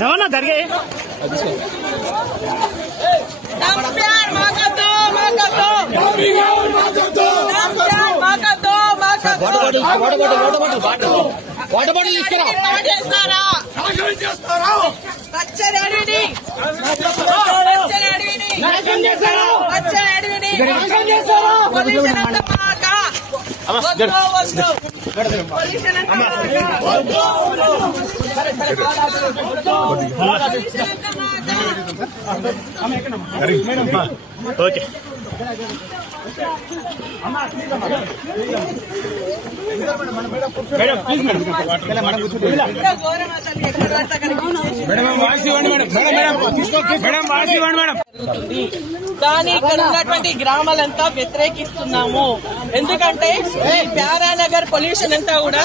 ఏమన్నా జరిగాయి water bottle తీసుకురా ఓకే దాని ఇక్కడ ఉన్నటువంటి గ్రామాలంతా వ్యతిరేకిస్తున్నాము. ఎందుకంటే ఈ ప్యారానగర్ పొల్యూషన్ అంతా కూడా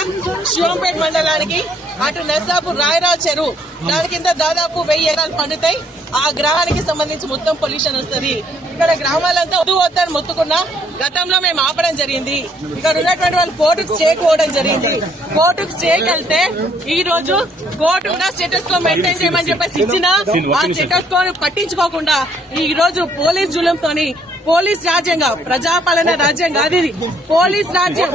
శివంపేట మండలానికి అటు నర్సాపూర్ రాయరావు చెరువు దాని కింద దాదాపు 1000 ఎకరాలు పండుతాయి. ఆ గ్రహానికి సంబంధించి మొత్తం పొల్యూషన్ వస్తుంది. ఇక్కడ గ్రామాలంతా వద్దని మొత్తుకున్నా గతంలో మేము ఆపడం జరిగింది. ఇక్కడ ఉన్నటువంటి వాళ్ళు కోర్టుకు చేరుకోవడం జరిగింది. కోర్టుకు చేకెళ్తే ఈ రోజు కోర్టు కూడా స్టేటస్ కో మెయింటైన్ చేయమని చెప్పేసి ఇచ్చినా ఆ స్టేటస్ కో పట్టించుకోకుండా ఈ రోజు పోలీస్ జులంతోని పోలీస్ రాజ్యంగా ప్రజాపాలన రాజ్యం కాదు ఇది పోలీస్ రాజ్యం.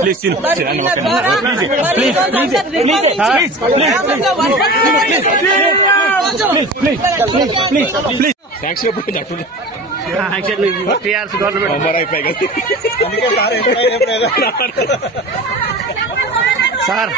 TRS government sir